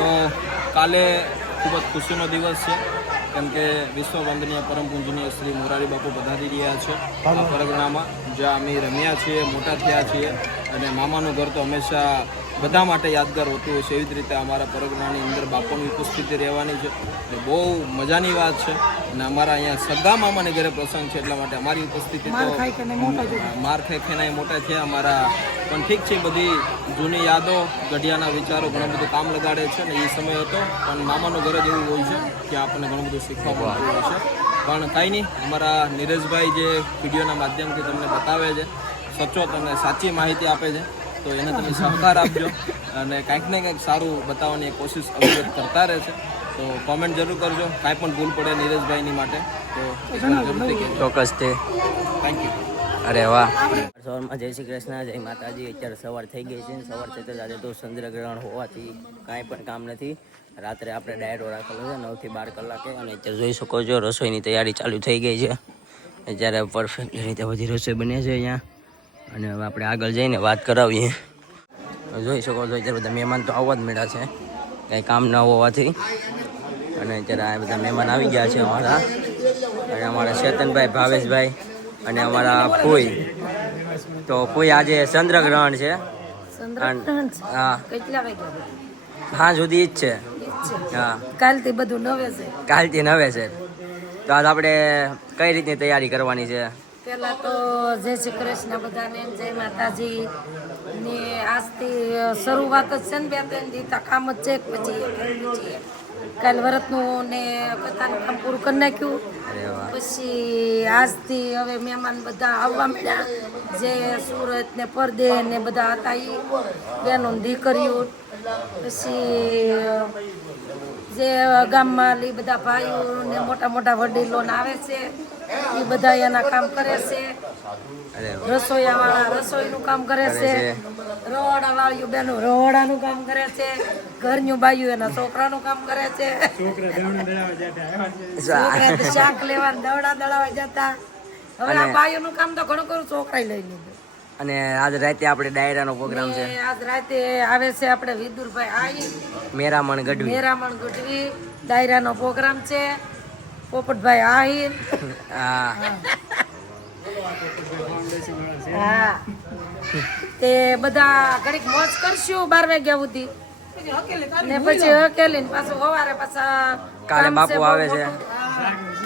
તો કાલે ખૂબ જ ખુશીનો દિવસ છે, કેમ કે વિશ્વ વંદનીય પરમ પૂજનીય શ્રી મોરારી બાપુ પધારી રહ્યા છે આ પરગણામાં, જ્યાં અમે રમ્યા છીએ, મોટા થયા છીએ, અને મામાનું ઘર તો હંમેશા બધા માટે યાદગાર હોતું હોય છે. એવી જ રીતે અમારા પરગણાની અંદર બાપુની ઉપસ્થિતિ રહેવાની છે. બહુ મજાની વાત છે. અને અમારા અહીંયા સગા મામાને ઘરે પ્રસંગ છે, એટલા માટે અમારી ઉપસ્થિતિ તો માર ખાઈ ખાઈને મોટા થયા અમારા. પણ ઠીક છે, બધી જૂની યાદો, ગઢિયાના વિચારો ઘણું બધું કામ લગાડે છે ને. એ સમય હતો, પણ મામાનું ઘર જ એવું હોય છે કે આપણને ઘણું બધું શીખવા મળતું હોય છે. પણ કાંઈ નહીં, અમારા નીરજભાઈ જે વિડીયોના માધ્યમથી તમને બતાવે છે, સચોટ અને સાચી માહિતી આપે છે, તો એને તમે સહકાર આપજો અને કંઈક ને કંઈક સારું બતાવવાની કોશિશ અવિરત કરતા રહે છે. તો કોમેન્ટ જરૂર કરજો, કાંઈ પણ ભૂલ પડે નીરજભાઈની માટે તો જરૂરથી કહેજો. ચોક્કસ તે થેન્ક યુ. અરે વાહ. સવારમાં જય શ્રી કૃષ્ણ, જય માતાજી. અત્યારે સવાર થઈ ગઈ છે. સવાર થતાં આજે તો ચંદ્રગ્રહણ હોવાથી કાંઈ પણ કામ નથી. રાત્રે આપણે ડાયરો રાખેલો છે 9 થી 12 કલાકે, અને અત્યારે જોઈ શકો છો રસોઈની તૈયારી ચાલુ થઈ ગઈ છે. અત્યારે પરફેક્ટલી રીતે બધી રસોઈ બને છે અહીંયા, અને હવે આપણે આગળ જઈને વાત કરાવીએ. જોઈ શકો છો અત્યારે બધા મહેમાન તો આવવા જ મળ્યા છે, કંઈ કામ ન હોવાથી. અને અત્યારે આ બધા મહેમાન આવી ગયા છે અમારા, અને અમારા ચેતનભાઈ, ભાવેશભાઈ અને અમારા ફૂઈ. તો ફૂઈ આજે ચંદ્રગ્રહણ છે. હા, હા સુધી જ છે. હા, કાલથી બધું નવે છે. કાલથી નવે છે. તો આજ આપણે કઈ રીતની તૈયારી કરવાની છે? પેલા તો જય શ્રી કૃષ્ણ બધાને, જય માતાજી. ને આજથી શરૂઆત જ છે ને, 2-3 દી કામ જ છે. પછી કાલ વ્રતનું ને કથાનું કામ પૂરું કરી નાખ્યું. પછી આજથી હવે મહેમાન બધા આવવા માંડ્યા, જે સુરત ને પરદે ને બધા હતા એ બેનો દીકરીઓ. પછી જે ગામમાં એ બધા ભાઈઓ ને મોટા મોટા વડીલો આવે છે, એ બધા એના કામ કરે છે. રસોઈયાવાળા રસોઈનું કામ કરે છે, રવાડા વાળીઓ બેનો રવાડાનું કામ કરે છે, ઘરનું બાયું એના છોકરાનું કામ કરે છે. છોકરા તો શાક લેવા દવડા દળાવા જતા. હવે આ બાયુનું કામ તો ઘણું ખરું છોકરા લઈ લીધું. અને આજ રાતે આપણે ડાયરાનો પ્રોગ્રામ છે. આજ રાતે આવે છે આપણે વિદુરભાઈ મેરામણ ગઢવી ડાયરાનો પ્રોગ્રામ છે. પોપટભાઈ આહિર. હા, તે બધા ઘડીક મોજ કરશું 12 વાગ્યા સુધી, ને પછી હકેલી પાછું સવારે પાછા કાલે બાપુ આવે છે.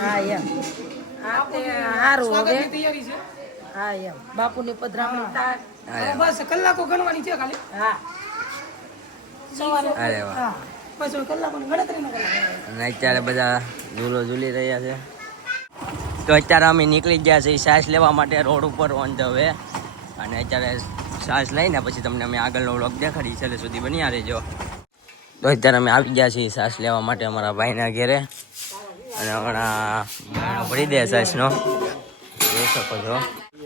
હા એમ, હા તે સારું. હવે હા એમ, બાપુની પધરામણી થાય બસ કલાકો ગણવાની છે ખાલી. હા, અરે વાહ. પછી કલાકોની ગણતરી ન કરવાની. અને અત્યારે બધા ઝૂલો ઝૂલી રહ્યા છે. તો અત્યારે અમે નીકળી ગયા છીએ શ્વાસ લેવા માટે રોડ ઉપર ઓન ધ વે. અને અત્યારે શ્વાસ લઈને પછી તમને અમે આગળનો વ્લોગ દેખાડી, છેલ્લે સુધી બન્યા રહેજો. તો અત્યારે અમે આવી ગયા છીએ શ્વાસ લેવા માટે અમારા ભાઈના ઘેરે, અને હમણાં ભરી દે શ્વાસનો, જોઈ શકો છો.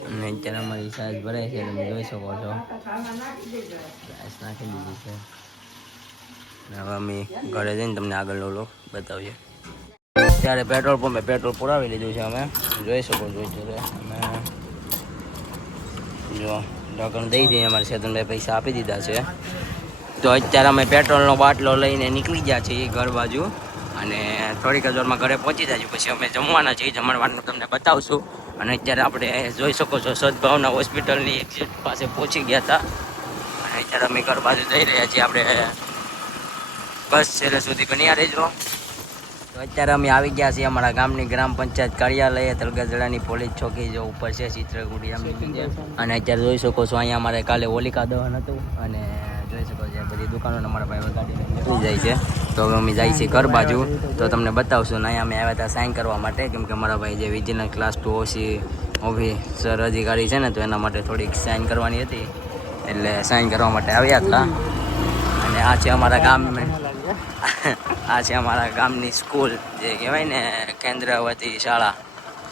અને અત્યારે અમારી શ્વાસ ભરાય છે, તમે જોઈ શકો છો. શ્વાસ નાખી દીધી છે. હવે અમે ઘરે જઈને તમને આગળનો વ્લોગ બતાવીએ. ત્યારે પેટ્રોલ પંપે પેટ્રોલ પુરાવી લીધું છે અમે, જોઈ શકો છો. અમે જો ઢાંકણ દઈ દઈએ, અમારે ચેતનભાઈ પૈસા આપી દીધા છે. તો અત્યારે અમે પેટ્રોલનો બાટલો લઈને નીકળી ગયા છીએ ઘર બાજુ, અને થોડીક જ વારમાં ઘરે પહોંચી જાય પછી અમે જમવાના છીએ. જમવાનું તમને બતાવશું. અને અત્યારે આપણે જોઈ શકો છો સદભાવના હોસ્પિટલની એક્ઝિટ પાસે પહોંચી ગયા હતા, અને અત્યારે અમે ઘર બાજુ જઈ રહ્યા છીએ. આપણે બસ છેલ્લે સુધી બન્યા રહેજો. તો અત્યારે અમે આવી ગયા છીએ અમારા ગામની ગ્રામ પંચાયત કાર્યાલય, તલગાજડાની પોલીસ ચોકી જો ઉપર છે ચિત્રકુટી. અને અત્યારે જોઈ શકો છો અહીંયા અમારે કાલે હોલિકા દહન હતું, અને જોઈ શકો છો બધી દુકાનો અમારા ભાઈ ગાડીને નીકળી જાય છે. તો હવે અમે જઈએ છીએ ઘર બાજુ, તો તમને બતાવશું. ને અહીંયા અમે આવ્યા હતા સાઇન કરવા માટે, કેમ કે અમારા ભાઈ જે વિજિલન્સ ક્લાસ 2 ઓફિસર અધિકારી છે ને, તો એના માટે થોડીક સાઇન કરવાની હતી, એટલે સાઇન કરવા માટે આવ્યા હતા. અને આ છે અમારા ગામ આ છે અમારા ગામની સ્કૂલ, જે કહેવાય ને કેન્દ્રવતી શાળા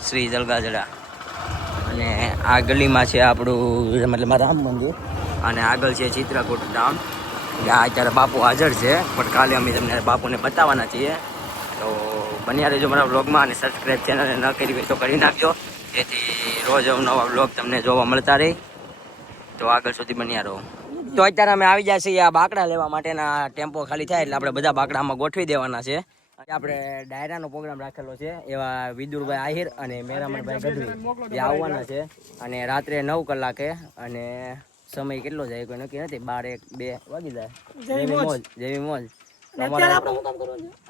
શ્રી જલગાજડા. અને આ ગલીમાં છે આપણું મતલબ રામ મંદિર, અને આગળ છે ચિત્રકૂટ ધામ. ત્યાં અત્યારે બાપુ હાજર છે, પણ કાલે અમે તમને બાપુને બતાવવાના છીએ. તો બન્યા રહેજો મારા વ્લોગમાં, અને સબસ્ક્રાઈબ ચેનલને ન કરી હોય તો કરી નાખજો, જેથી રોજ નવા વ્લોગ તમને જોવા મળતા રહે. તો આગળ સુધી બન્યા રહો. તો અત્યારે અમે આવી ગયા છીએ આ બાકડા લેવા માટેના ટેમ્પો ખાલી થાય એટલે આપણે બધા બાકડામાં ગોઠવી દેવાના છે. આપણે ડાયરાનો પ્રોગ્રામ રાખેલો છે. એવા વિદુરભાઈ આહિર અને મેરામણભાઈ ગઢવી એ આવવાના છે. અને રાત્રે 9 કલાકે અને સમય કેટલો જાય કોઈ નક્કી નથી. 12, 1, 2 વાગી જાય. જેવી મોજ.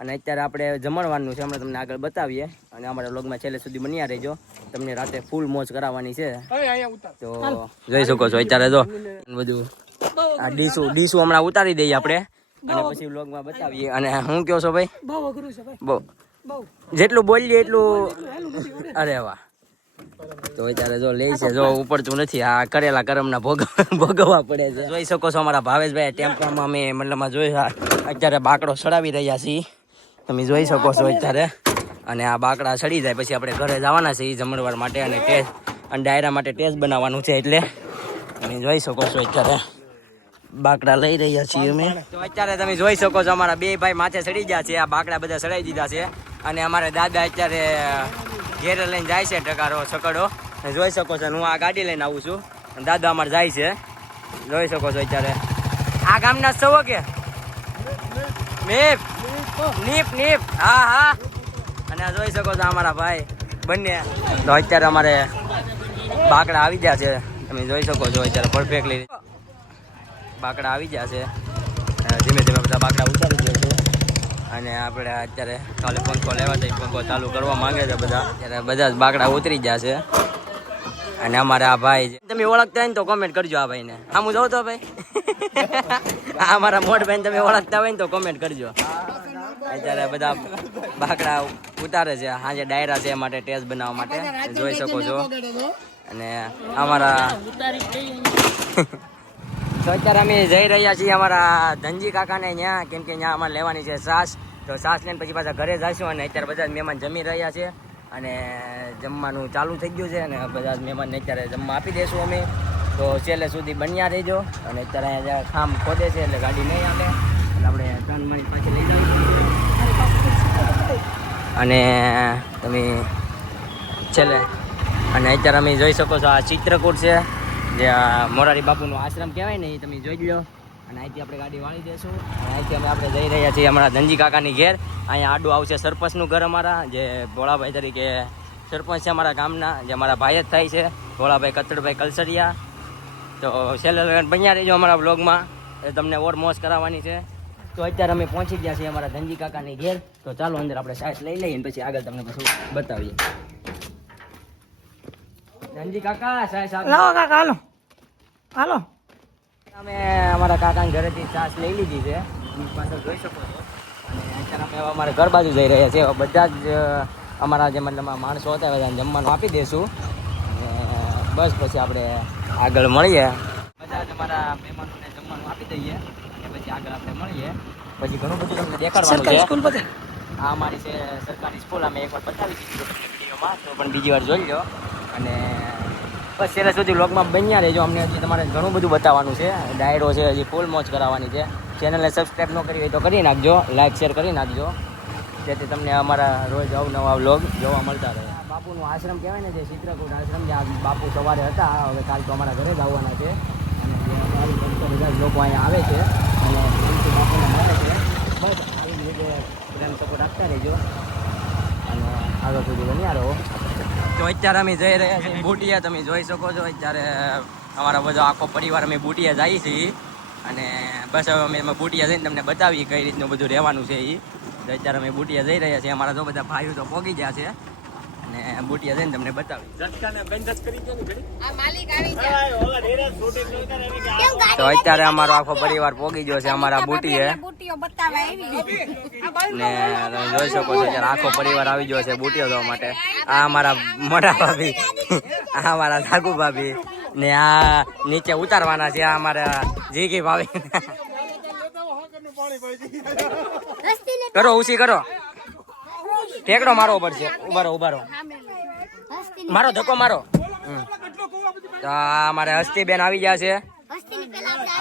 અને અત્યારે આપણે જમણવાનું છે. હમણાં તમને આગળ બતાવીએ અને અમારા વ્લોગમાં છેલ્લે સુધી બન્યા રહેજો. તમને રાતે ફૂલ મોજ કરાવવાની છે. તો જોઈ શકો છો અત્યારે જો બધું આ ડીશું હમણાં ઉતારી દઈએ આપણે અને પછી વ્લોગમાં બતાવીએ. અને હું કહો છો ભાઈ? બહુ અઘરું છે ભાઈ. બહુ જેટલું બોલીએ એટલું. અરે વાહ. તો અત્યારે જો લે છે, જો ઉપડતું નથી. આ કરેલા કરમના ભોગવવા પડે છે. જોઈ શકો છો અમારા ભાવેશભાઈ ટેમ્પામાં અમે મતલબમાં જોઈ અત્યારે બાકડો ચડાવી રહ્યા છીએ. તમે જોઈ શકો છો અત્યારે. અને આ બાકડા ચડી જાય પછી આપણે ઘરે જવાના છે જમણવાર માટે અને ડાયરા માટે ટેસ્ટ બનાવવાનું છે. એટલે તમે જોઈ શકો છો અત્યારે બાકડા લઈ રહ્યા છીએ અમે. તો અત્યારે તમે જોઈ શકો છો અમારા 2 ભાઈ માથે ચડી ગયા છે. આ બાકડા બધા ચડાવી દીધા છે. અને અમારે દાદા અત્યારે ઘેરે લઈને જાય છે છકડો. જોઈ શકો છો હું આ ગાડી લઈને આવું છું અને દાદા અમારે જાય છે. જોઈ શકો છો અત્યારે. આ ગામના સવો કે નીપ. હા. અને જોઈ શકો છો અમારા ભાઈ બંને. તો અત્યારે અમારે બાકડા આવી ગયા છે. તમે જોઈ શકો છો અત્યારે પરફેક્ટલી બાકડા આવી ગયા છે. ધીમે ધીમે બધા બાકડા ઉતારી દે છે. અને આપણે અત્યારે કાલે પંખો લેવા જઈએ. પંખો ચાલુ કરવા માંગે છે બધા. અત્યારે બધા જ બાકડા ઉતરી ગયા છે. અને અમારા આ ભાઈ તમે ઓળખતા હોય ને તો કોમેન્ટ કરજો. આ ભાઈને આમ જાવ તો ભાઈ આ અમારા મોટ ભાઈ તમે ઓળખતા હોય ને તો કોમેન્ટ કરજો. અત્યારે બધા બાકડા ઉતારે છે. સાંજે ડાયરા છે એ માટે ટેસ્ટ બનાવવા માટે જોઈ શકો છો. અને અમારા તો અત્યારે અમે જઈ રહ્યા છીએ અમારા ધનજી કાકાને ત્યાં, કેમ કે ત્યાં અમારે લેવાની છે છાશ. તો છાશ લઈને પછી પાછા ઘરે જઈશું. અને અત્યારે બધા જ મહેમાન જમી રહ્યા છે અને જમવાનું ચાલુ થઈ ગયું છે. અને બધા જ મહેમાનને અત્યારે જમવા આપી દઈશું અમે. તો છેલ્લે સુધી બન્યા રહેજો. અને અત્યારે અહીંયા ખામ ખોદે છે એટલે ગાડી નહીં આવે એટલે આપણે 3 મિનિટ પાછી લઈ જઈશું. અને તમે છેલ્લે અને અત્યારે અમે જોઈ શકો છો આ ચિત્રકૂટ છે જે મોરારી બાપુનો આશ્રમ કહેવાય ને, એ તમે જોઈ લો. અને અહીંથી આપણે ગાડી વાળી દઈશું. અને અહીંથી આપણે જઈ રહ્યા છીએ અમારા ધનજી કાકાની ઘેર. અહીંયા આડું આવશે સરપંચનું ઘર અમારા, જે ભોળાભાઈ તરીકે સરપંચ છે અમારા ગામના, જે અમારા ભાઈ જ થાય છે, ભોળાભાઈ કત્તરભાઈ કલસરિયા. તો છેલ્લે બન્યા રહેજો અમારા બ્લોગમાં, એ તમને ઓર મોજ કરાવવાની છે. તો અત્યારે અમે પહોંચી ગયા છીએ અમારા ધનજી કાકાની ઘેર. તો ચાલો અંદર આપણે સાઈસ લઈ લઈએ પછી આગળ તમને પછી બતાવીએ. ધનજી કાકા સાઈસ લાવો કાકા, હાલો. અમે અમારા કાકાના ઘરેથી છાશ લઈ લીધી છે, પાછળ જોઈ શકો છો. અને અત્યારે અમે અમારા ઘર બાજુ જઈ રહ્યા છીએ. બધા જ અમારા જે મતલબ માણસો હતા બધાને જમવાનું આપી દઈશું. બસ પછી આપણે આગળ મળીએ. બધા જ અમારા મહેમાનોને જમવાનું આપી દઈએ અને પછી આગળ આપણે મળીએ. પછી ઘણું બધું તમને દેખાડવાનું છે. આ અમારી છે સરકારી સ્કૂલ. અમે એકવાર બતાવી દીધું વિડીયોમાં, તો પણ બીજી વાર જોઈ લો. અને બસ છેલ્લે સુધી વ્લોગમાં બન્યા રહેજો. અમને હજી તમારે ઘણું બધું બતાવવાનું છે. ડાયરો છે, હજી ફૂલ મોજ કરાવવાની છે. ચેનલને સબસ્ક્રાઈબ ન કરી હોય તો કરી નાખજો, લાઈક શેર કરી નાખજો, જેથી તમને અમારા રોજ અવનવા વ્લોગ જોવા મળતા રહે. બાપુનું આશ્રમ કહેવાય ને, જે ચિત્રકૂટ આશ્રમ, જે આ બાપુ સવારે હતા, હવે કાલ તો અમારા ઘરે જ આવવાના છે. અને બધા લોકો અહીંયા આવે છે અને બાપુને મળે છે. બસ આવી રીતે બધાને સપોર્ટ આપતા રહેજો અને આગળ સુધી બન્યા રહો. તો અત્યારે અમે જઈ રહ્યા છીએ બુટિયા. તમે જોઈ શકો છો અત્યારે અમારા બધો આખો પરિવાર અમે બુટિયા જઈએ છીએ. અને બસ હવે અમે બુટિયા જઈને તમને બતાવીએ કઈ રીતનું બધું રહેવાનું છે એ. તો અત્યારે અમે બુટિયા જઈ રહ્યા છીએ. અમારા તો બધા ભાઈઓ તો પહોંચી ગયા છે અને બુટિયા જઈને તમને બતાવી. તો અત્યારે અમારો આખો પરિવાર પહોંચી ગયો છે અમારા બુટીએ. ને તમે જોઈ શકો છો અત્યારે આખો પરિવાર આવી ગયો છે બુટીઓ જોવા માટે. આ અમારા મોટા ભાભી, આ અમારા સાગુ ભાભી, ને આ નીચે ઉતારવાના છે આ અમારા જીગી ભાભી. કરો ઉસી કરો, ઠેકડો મારવો પડશે. ઉભારો મારો ધક્કો મારો. તો આ અમારે હસ્તીબેન આવી ગયા છે,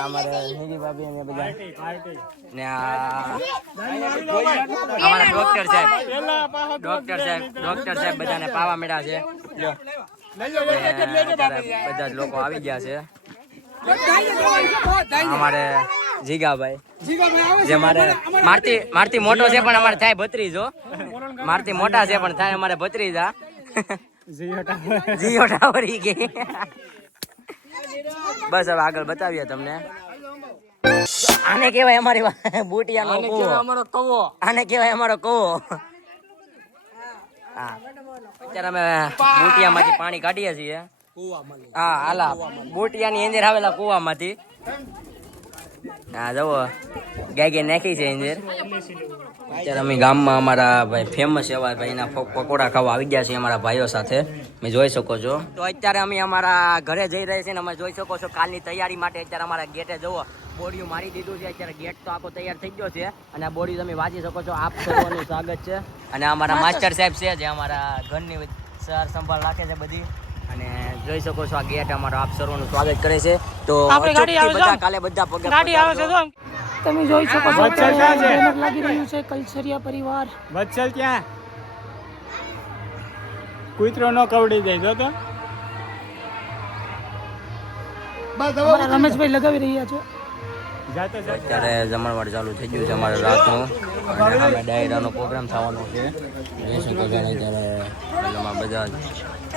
અમારે હિન્દી ભાભી ને બધા, ને અમારા ડોક્ટર સાહેબ બધાને પાવા મળ્યા છે. બધા જ લોકો આવી ગયા છે અમારે જીગાભાઈ જે મારથી મોટો છે પણ અમારે થાય ભત્રીજો, મારથી મોટા છે પણ થાય અમારે ભત્રીજા. જીઓ ટાવર ઈ કે બસ હવે આગળ બતાવીએ તમને. આને કહેવાય અમારી બુટિયાનો કૂવો, આને કહેવાય અમારો કૂવો. હા અત્યારે અમે બુટિયામાંથી પાણી કાઢીએ છીએ. હા હાલા બુટિયાની અંદર આવેલા કૂવામાંથી. હા જુઓ ગાય નાખી છે અંદર. અત્યારે અમે ગામમાં અમારા ભાઈ ફેમસ એવા ભાઈના પકોડા ખાવા આવી ગયા છીએ અમારા ભાઈઓ સાથે, તમે જોઈ શકો છો. તો અત્યારે અમે અમારા ઘરે જઈ રહ્યા છીએ ને અમે જોઈ શકો છો કાલની તૈયારી માટે અત્યારે અમારા ગેટે જુઓ બોડીયું મારી દીધું છે. અત્યારે ગેટ તો આખો તૈયાર થઈ ગયો છે અને આ બોડી તમે વાંચી શકો છો. આપ સૌનું સ્વાગત છે. અને અમારા માસ્ટર સાહેબ છે જે અમારા ઘરની સર સંભાળ રાખે છે બધી. અને જોઈ શકો છો આ ગેટ અમારો આપ સર્વનું સ્વાગત કરે છે. તો બધા કાલે બધા પગે તમે જોઈ શકો છો બેનર લાગી રહ્યું છે કલસરિયા પરિવાર. વત્સલ ક્યાં કૂતરો નો કવડી દે જો તો અમારા રમેશભાઈ લગાવી રહ્યા છે. અત્યારે જમણવાર ચાલુ થઈ ગયું છે અમારે રાતનું અને અમે ડાયરાનો પ્રોગ્રામ થવાનો છે. જોઈ શકો છો અત્યારે એમાં બધા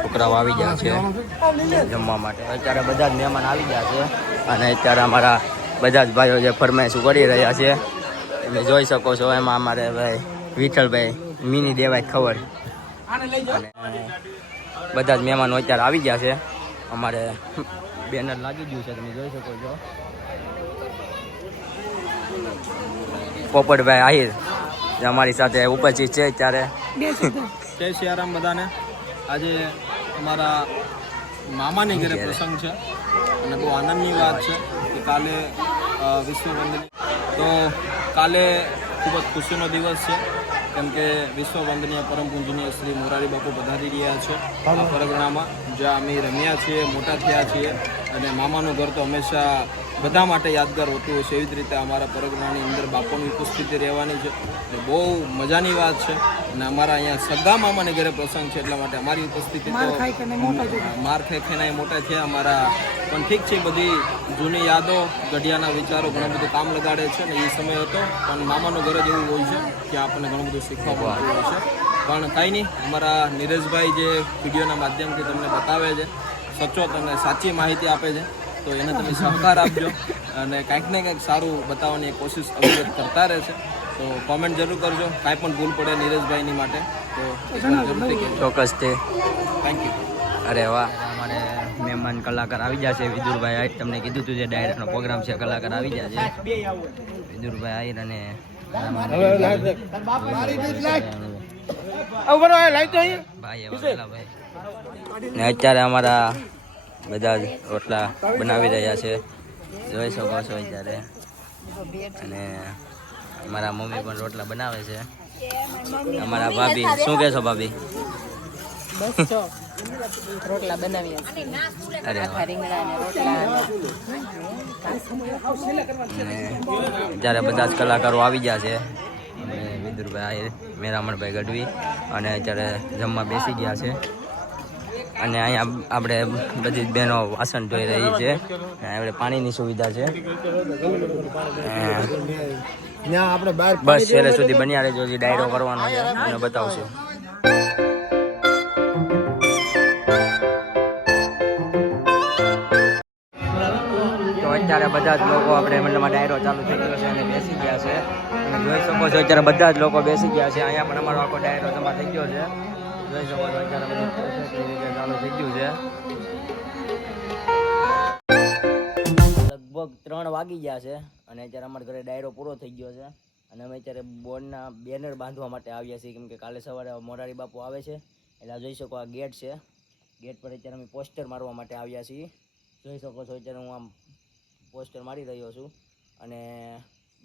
છોકરાઓ આવી ગયા છે જમવા માટે. અત્યારે બધા જ મહેમાન આવી ગયા છે અને અત્યારે અમારા બધા જ ભાઈઓ જે ફરમાઈશું કરી રહ્યા છે તમે જોઈ શકો છો. એમાં અમારે ભાઈ વિઠ્ઠલભાઈ મિની દેવાય ખબર અને બધા જ મહેમાનો અત્યારે આવી ગયા છે. અમારે બેનર લાગી ગયું છે તમે જોઈ શકો છો. પોપટભાઈ આહિર જે અમારી સાથે ઉપસ્થિત છે અત્યારે. જય સિયારામ બધાને. આજે અમારા મામાની ઘરે પ્રસંગ છે અને બહુ આનંદની વાત છે કે કાલે વિશ્વ વંદની, તો કાલે ખૂબ જ ખુશીનો દિવસ છે કેમ કે વિશ્વ વંદનીય પરમ પૂજનીય શ્રી મોરારી બાપુ પધારી રહ્યા છે આ પરગણામાં, જ્યાં અમે રમ્યા છીએ, મોટા થયા છીએ અને મામાનું ઘર તો હંમેશા બધા માટે યાદગાર હોતું હોય છે. એવી જ રીતે અમારા પરગણાની અંદર બાપુની ઉપસ્થિતિ રહેવાની છે. બહુ મજાની વાત છે અને અમારા અહીંયા સગા મામાને ઘરે પ્રસંગ છે એટલા માટે અમારી ઉપસ્થિતિ માર ખાઈ ખાઈને મોટા થયા અમારા. પણ ઠીક છે, બધી જૂની યાદો, ગઢિયાના વિચારો ઘણું બધું કામ લગાડે છે ને એ સમય હતો. પણ મામાનું ઘર જ એવું હોય છે ત્યાં આપણને ઘણું બધું શીખવા મળતું હોય છે. પણ કાંઈ નહીં, અમારા નીરજભાઈ જે વિડીયોના માધ્યમથી તમને બતાવે છે, સચોટ અને સાચી માહિતી આપે છે, તો એને તમે સહકાર આપજો અને કંઈક ને કંઈક સારું બતાવવાની કોશિશ અવિરત કરતા રહે છે. તો કોમેન્ટ જરૂર કરજો, કાંઈ પણ ભૂલ પડે નીરજભાઈની માટે તો જરૂરથી કહેજો. ચોક્કસથી થેન્ક યુ. અરે વાહ, અમારે મહેમાન કલાકાર આવી ગયા છે. વિદુરભાઈ આહિર, તમને કીધું હતું જે ડાયરેક્ટનો પ્રોગ્રામ છે, કલાકાર આવી ગયા છે વિદુરભાઈ આહિર અને ને અત્યારે અમારા બધા જ રોટલા બનાવી રહ્યા છે જોઈ શકો છો અત્યારે. અને અમારા મમ્મી પણ રોટલા બનાવે છે. અમારા ભાભી શું કહેશો ભાભી? રોટલા બનાવીએ અરે વાહ. જ્યારે બધા જ કલાકારો આવી ગયા છે અને વિદુરભાઈ આહિર, મેરામણભાઈ ગઢવી અને અત્યારે જમવા બેસી ગયા છે. અને અહીંયા આપણે બધી જ બહેનો વાસણ ધોઈ રહી છે. આપણે પાણીની સુવિધા છે. બસ છેલ્લે સુધી બન્યા રહેજો, ડાયરો કરવાનો છે અને બતાવશું. તો અત્યારે બધા જ લોકો આપણે મતલબમાં ડાયરો ચાલુ થઈ ગયો છે અને બેસી ગયા છે. અને જોઈ શકો છો અત્યારે બધા જ લોકો બેસી ગયા છે. અહીંયા પણ અમારો આખો ડાયરો જમા થઈ ગયો છે. જોઈ શકો છો અત્યારે બધું ચાલુ થઈ ગયું છે. લગભગ 3 વાગી ગયા છે અને અત્યારે અમારા ઘરે ડાયરો પૂરો થઈ ગયો છે. અને અમે અત્યારે બોર્ડના બેનર બાંધવા માટે આવ્યા છીએ કેમ કે કાલે સવારે મોરારી બાપુ આવે છે. એટલે જોઈ શકો આ ગેટ છે, ગેટ પર અત્યારે અમે પોસ્ટર મારવા માટે આવ્યા છીએ. જોઈ શકો છો અત્યારે હું આમ પોસ્ટર મારી રહ્યો છું. અને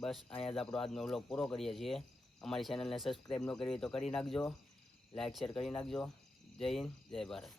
બસ અહીંયા જ આપણો આજનો વ્લોગ પૂરો કરીએ છીએ. અમારી ચેનલને સબસ્ક્રાઈબ ન કરી તો કરી નાખજો, લાઈક શેર કરી નાખજો. જય હિન્દ, જય ભારત.